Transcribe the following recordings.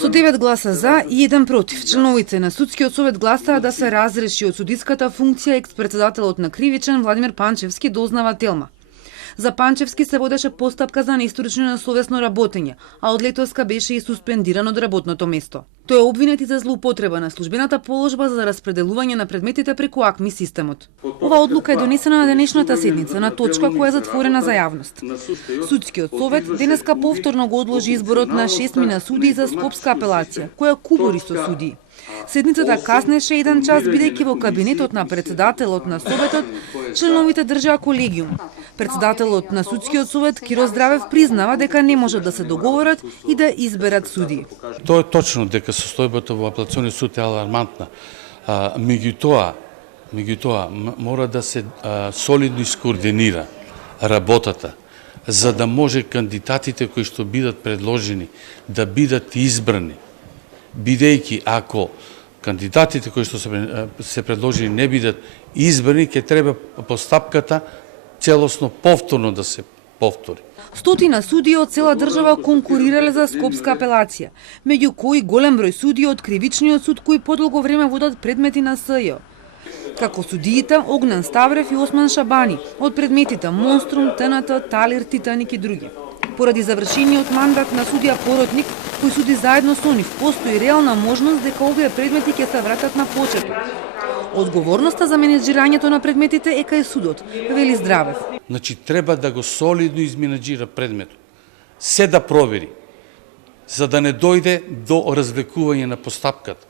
Со 9 гласа за и 1 против, членовите на Судскиот совет гласаа да се разреши од судиската функција екс-председателот на Кривичен Владимир Панчевски дознава Телма. За Панчевски се водеше постапка за неисторично и несовесно работење, а од летоска беше и суспендиран од работното место. Тој е обвинет и за злоупотреба на службената положба за распределување на предметите преку АКМИ системот. Ова одлука е донесена на денешната седница на точка која е затворена за јавност. Судскиот совет денеска повторно го одложи изборот на 6 на судии за Скопска апелација, која кубори со судии. Седницата каснеше 1 час, бидејќи во кабинетот на председателот на Советот членовите држаа колегиум. Председателот на Судскиот совет Киро Здравев признава дека не можат да се договорат и да изберат судии. Тоа е точно дека состојбата во апелациониот суд е алармантна. Меѓутоа мора да се солидно искоординира работата за да може кандидатите кои што бидат предложени да бидат избрани. Бидејќи ако кандидатите кои што се предложени не бидат избрани, ќе треба постапката целосно повторно да се повтори. Стотина судии од цела држава конкурирале за Скопска апелација, меѓу кои голем број судии од Кривичниот суд кои подолго време водат предмети на СЈ. Како судиите Огнен Ставрев и Осман Шабани, од предметите Монструм, ТНТ, Талир, Титаник и други. Поради завршениот мандат на судија Поротник, кој суди заедно со нив, постои реална можност дека овие предмети ќе се вратат на почеток. Одговорноста за менеджирањето на предметите е кај судот, вели Здравев. Значи, треба да го солидно изменеджира предметот. Се да провери, за да не дојде до развлекување на постапката.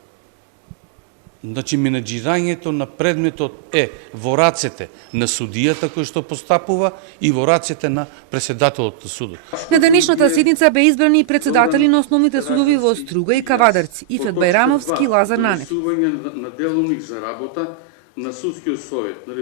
Значи, менеджирањето на предметот е во рацете на судијата кој што постапува и во рацете на председателот на судот. На денешната седница бе избрани и председатели на основните судови во Струга и Кавадарци, Ифет Бајрамовски и Лазар Нанев.